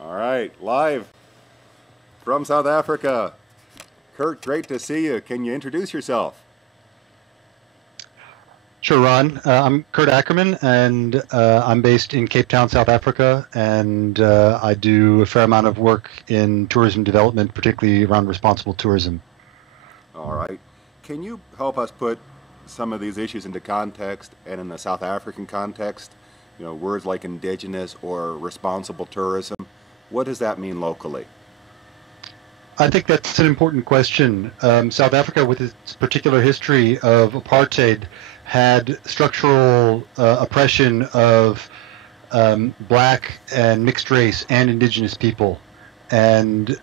All right, live from South Africa. Kurt, great to see you. Can you introduce yourself? Sure, Ron. I'm Kurt Ackermann, and I'm based in Cape Town, South Africa, and I do a fair amount of work in tourism development, particularly around responsible tourism. All right. Can you help us put some of these issues into context and in the South African context? You know, words like indigenous or responsible tourism. What does that mean locally? I think that's an important question. South Africa, with its particular history of apartheid, had structural oppression of black and mixed race and indigenous people. And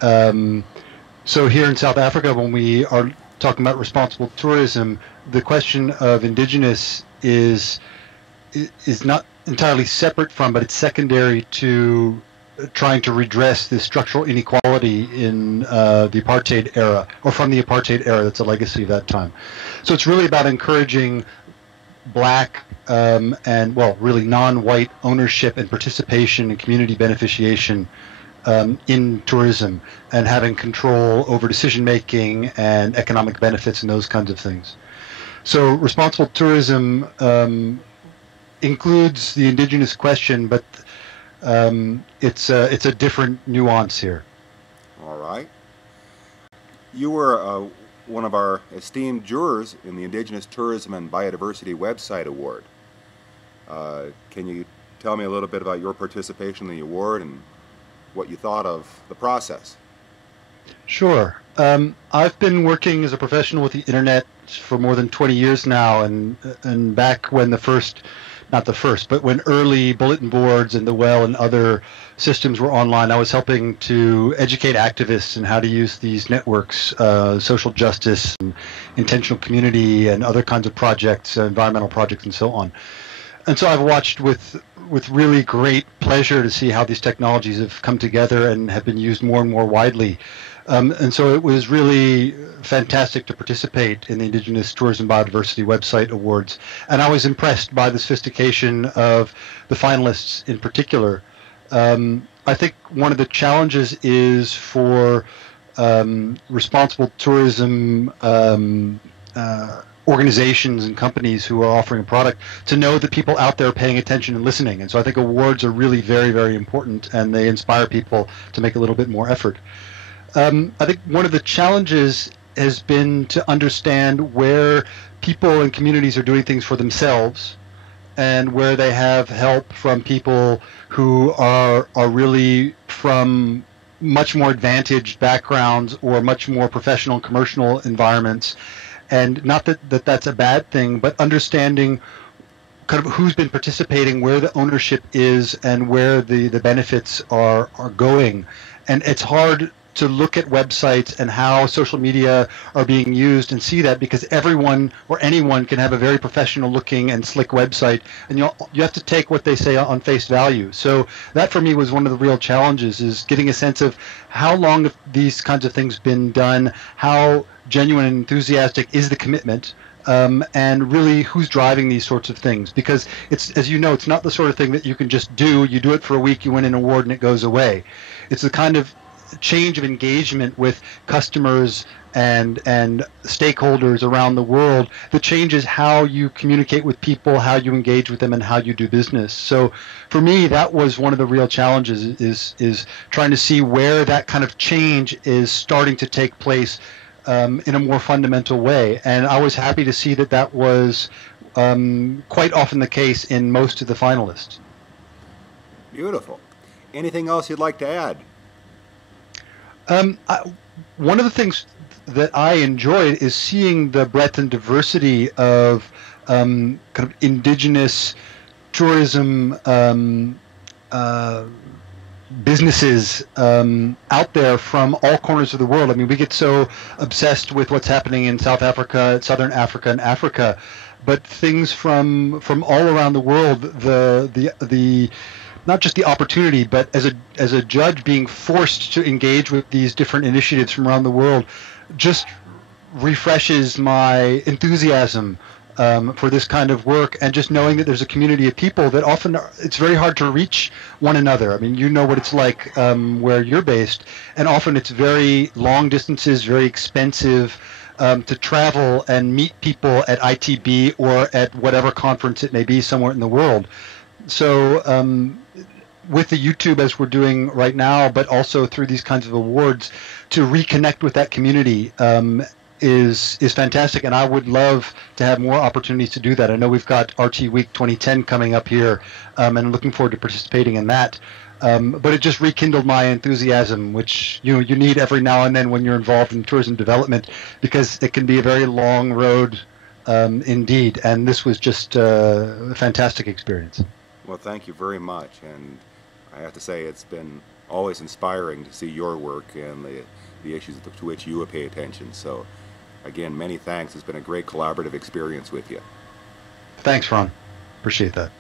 so here in South Africa, when we are talking about responsible tourism, the question of indigenous is not entirely separate from, but it's secondary to trying to redress this structural inequality in the apartheid era, or from the apartheid era. That's a legacy of that time. So it's really about encouraging black and, well, really non-white ownership and participation and community beneficiation in tourism, and having control over decision-making and economic benefits and those kinds of things. So responsible tourism includes the indigenous question, but it's a different nuance here. All right. You were one of our esteemed jurors in the Indigenous Tourism and Biodiversity Website Award. Can you tell me a little bit about your participation in the award and what you thought of the process? Sure. I've been working as a professional with the internet for more than 20 years now, and back when not the first, but when early bulletin boards and the Well and other systems were online, I was helping to educate activists in how to use these networks, social justice and intentional community and other kinds of projects, environmental projects and so on. And so I've watched with really great pleasure to see how these technologies have come together and have been used more and more widely. And so it was really fantastic to participate in the Indigenous Tourism Biodiversity Website Awards. And I was impressed by the sophistication of the finalists in particular. I think one of the challenges is for responsible tourism organizations and companies who are offering a product to know that people out there are paying attention and listening. And so I think awards are really very, very important, and they inspire people to make a little bit more effort. I think one of the challenges has been to understand where people and communities are doing things for themselves, and where they have help from people who are really from much more advantaged backgrounds or much more professional and commercial environments. And not that that's a bad thing, but understanding kind of who's been participating, where the ownership is, and where the benefits are going. And it's hard to look at websites and how social media are being used and see that, because everyone or anyone can have a very professional looking and slick website, and you have to take what they say on face value. So that for me was one of the real challenges, is getting a sense of how long have these kinds of things been done, how genuine and enthusiastic is the commitment, and really who's driving these sorts of things. Because it's, as you know, it's not the sort of thing that you can just do. You do it for a week, you win an award, and it goes away. It's the kind of change of engagement with customers and stakeholders around the world that changes how you communicate with people, how you engage with them, and how you do business. So for me, that was one of the real challenges, is trying to see where that kind of change is starting to take place in a more fundamental way. And I was happy to see that was quite often the case in most of the finalists. Beautiful. Anything else you'd like to add? One of the things that I enjoyed is seeing the breadth and diversity of kind of indigenous tourism businesses out there from all corners of the world. I mean, we get so obsessed with what's happening in South Africa, Southern Africa, and Africa, but things from all around the world, the not just the opportunity, but as a judge being forced to engage with these different initiatives from around the world just refreshes my enthusiasm for this kind of work, and just knowing that there's a community of people that often it's very hard to reach one another. I mean, you know what it's like where you're based, and often it's very long distances, very expensive to travel and meet people at ITB or at whatever conference it may be somewhere in the world. So with the YouTube, as we're doing right now, but also through these kinds of awards, to reconnect with that community is fantastic, and I would love to have more opportunities to do that. I know we've got RT Week 2010 coming up here, and I'm looking forward to participating in that. But it just rekindled my enthusiasm, which you need every now and then when you're involved in tourism development, because it can be a very long road indeed. And this was just a fantastic experience. Well, thank you very much, and I have to say it's been always inspiring to see your work and the issues to which you pay attention. So, again, many thanks. It's been a great collaborative experience with you. Thanks, Ron. Appreciate that.